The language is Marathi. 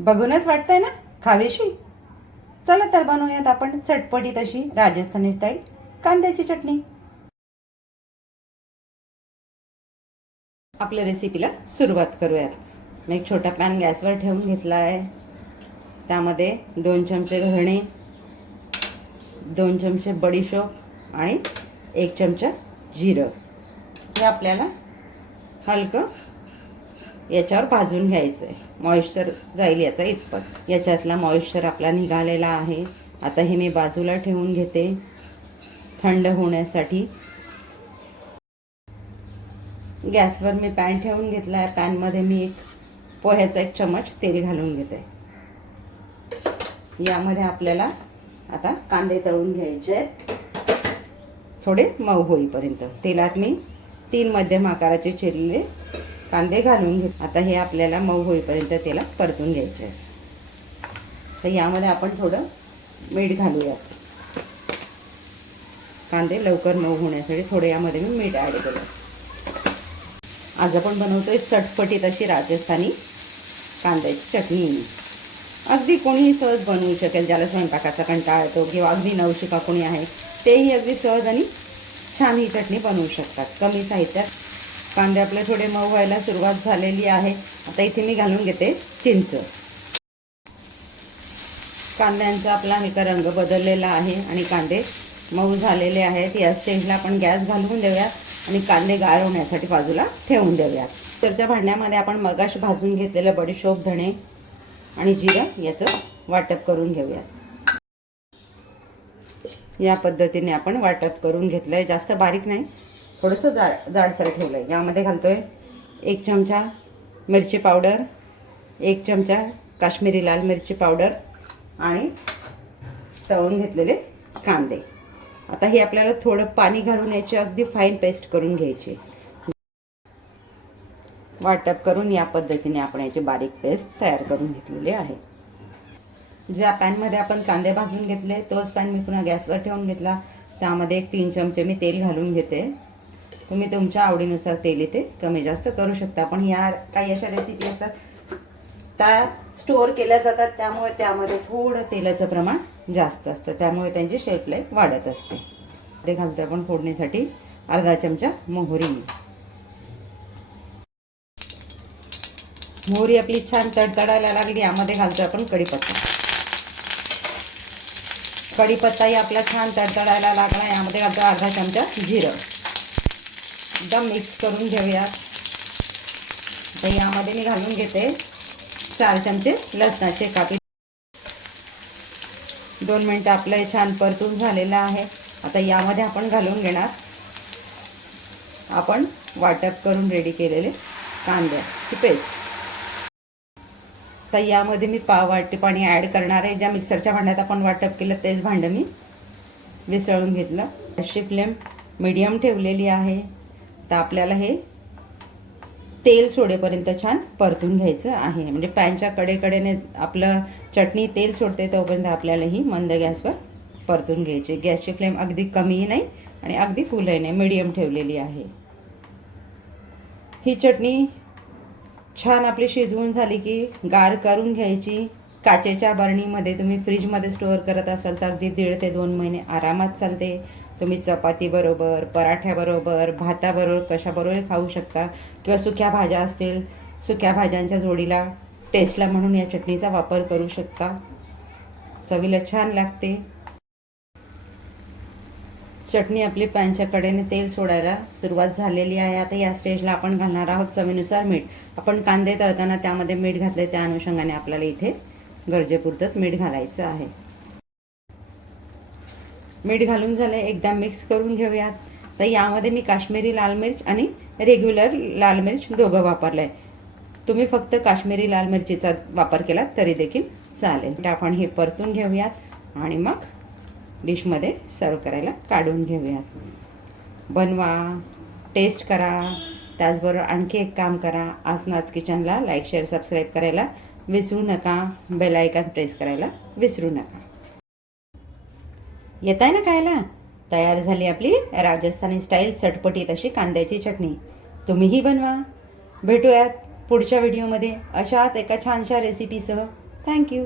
बघूनच वाटतंय ना खावीशी. चला तर बनवूयात आपण चटपटीत अशी राजस्थानी स्टाईल कांद्याची चटणी. आपल्या रेसिपीला सुरुवात करूयात. मी एक छोटा पॅन गॅसवर ठेवून घेतला आहे. त्यामध्ये 2 चमचे धणे, 2 चमचे बडीशोप आणि 1 चमचा जिरं हे आपल्याला हलकं याच्यावर भाजून घ्यायचं आहे. मॉइश्चर जाईल याचा इतपत. याच्यातला मॉइश्चर आपला निघालेला आहे. आता हे मी बाजूला ठेवून घेते थंड होण्यासाठी. गॅसवर मी पॅन ठेवून घेतला आहे. पॅनमध्ये मी पोह्याचा 1 चमच तेल घालून घेते. यामध्ये आपल्याला आता कांदे तळून घ्यायचे आहेत, थोडे मऊ होईपर्यंत. तेलात मी 3 मध्यम आकाराचे चिरलेले कांदे घालून घेते. आता हे आपल्याला मऊ होईपर्यंत तेलात परतून घ्यायचे आहे. तर यामध्ये आपण थोडं मीठ घालूया. कांदे लवकर मऊ होण्यासाठी थोडे यामध्ये मी मीठ ॲड केलं. आज आपण बनवतोय चटपटीत अशी राजस्थानी कांद्याची चटणी. अगदी कोणीही सहज बनवू शकेल. ज्याला स्वयंपाकाचा कंटाळा येतो किंवा अगदी नवशिका कोणी आहे तेही अगदी सहज आणि छान ही चटणी बनवू शकतात कमी साहित्यात. कांदे आपले थोडे मऊ व्हायला सुरुवात झालेली आहे. आता इथे मी घालून घेते चिंच. कांद्यांचा आपला हलका रंग बदललेला आहे आणि कांदे मऊ झालेले आहेत. या स्टेजला आपण गॅस घालवून देऊयात आणि कांदे गार होण्यासाठी बाजूला ठेवून देऊयात. मिक्सरच्या भांड्यामध्ये आपण मगाशी भाजून घेतलेलं बडीशोप, धणे आणि जिरं याचं वाटप करून घेऊयात. या पद्धतीने आपण वाटप करून घेतलं आहे. जास्त बारीक नाही, थोडंसं जाडसर ठेवलं आहे. यामध्ये घालतोय 1 चमचा मिरची पावडर, 1 चमचा काश्मीरी लाल मिरची पावडर आणि तळून घेतलेले कांदे. आता हे आपल्याला थोडं पाणी घालून याची अगदी फाईन पेस्ट करून घ्यायची. वाटप करून या पद्धतीने आपण याची बारीक पेस्ट तयार करून घेतलेली आहे. ज्या पॅनमध्ये आपण कांदे भाजून घेतले तोच पॅन मी पुन्हा गॅसवर ठेवून घेतला. त्यामध्ये 3 चमचे मी तेल घालून घेते. तुम्ही तुमच्या आवडीनुसार तेल इथे कमी जास्त करू शकता. पण या काही अशा रेसिपी असतात त्या स्टोअर केल्या जातात, त्यामुळे त्यामध्ये थोडं तेलाचं प्रमाण जास्त असतं, त्यामुळे त्यांची शेल्फ लाईफ वाढत असते. ते घालतो आपण फोडणीसाठी अर्धा चमचा मोहरी. मोहरी आपली छान तडतडायला लागली. यामध्ये घालतो आपण कढीपत्ता. कढीपत्ताही आपला छान तडतडायला लागला. यामध्ये घालतो अर्धा चमचा जिरं. एकदम मिक्स करून घेऊयात. तर यामध्ये मी घालून घेते 4 चमचे लसणाचे कापी. 2 मिनिटं आपलं हे छान परतून झालेलं आहे. आता यामध्ये आपण घालून घेणार आपण वाटप करून रेडी केलेले कांद्याची पेस्ट. तर यामध्ये मी पाव वाटी पाणी ॲड करणार आहे. ज्या मिक्सरच्या भांड्यात आपण वाटप केलं तेच भांडं मी विसळून घेतलं. गॅसची फ्लेम मीडियम ठेवलेली आहे. तर आपल्याला हे तेल सोडेपर्यंत छान परतून घ्यायचं आहे. म्हणजे पॅनच्या कडेकडेने आपलं चटणी तेल सोडते तोपर्यंत आपल्याला ही मंद गॅसवर परतून घ्यायची. गॅसची फ्लेम अगदी कमीही नाही आणि अगदी फुलही नाही, मीडियम ठेवलेली आहे. ही चटणी छान आपली शिजवून झाली की गार करून घ्यायची. काचेच्या बरणीमध्ये तुम्ही फ्रीजमध्ये स्टोअर करत असाल तर अगदी 1.5 ते 2 महिने आरामात चालते. तुम्ही चपातीबरोबर, पराठ्याबरोबर, भाताबरोबर कशाबरोबर खाऊ शकता किंवा सुक्या भाज्या असतील, सुक्या भाज्यांच्या जोडीला टेस्टला म्हणून या चटणीचा वापर करू शकता. चवीला छान लागते. चटणी आपली पॅनच्या कडेने तेल सोडायला सुरुवात झालेली आहे. आता या स्टेजला आपण घालणार आहोत चवीनुसार मीठ. आपण कांदे तळताना त्यामध्ये मीठ घातले, त्या अनुषंगाने आपल्याला इथे गरजेपुरतंच मीठ घालायचं आहे. मीठ घालून झालं, एकदा मिक्स करून घेऊयात. तर यामध्ये मी काश्मीरी लाल मिर्च आणि रेग्युलर लाल मिर्च दोघं वापरलं आहे. तुम्ही फक्त काश्मीरी लाल मिरचीचा वापर केला तरी देखील चालेल. आपण हे परतून घेऊयात आणि मग डिशमध्ये सर्व करायला काढून घेऊयात. बनवा, टेस्ट करा. त्याचबरोबर आणखी एक काम करा, आसनाज किचनला लाईक, शेअर, सबस्क्राईब करायला विसरू नका. बेल आयकॉन प्रेस करायला विसरू नका. येत आहे ना खायला? तयार झाली आपली राजस्थानी स्टाईल चटपटीत अशी कांद्याची चटणी. तुम्हीही बनवा. भेटूयात पुढच्या व्हिडिओमध्ये अशाच एका छानशा रेसिपीसह. थँक्यू.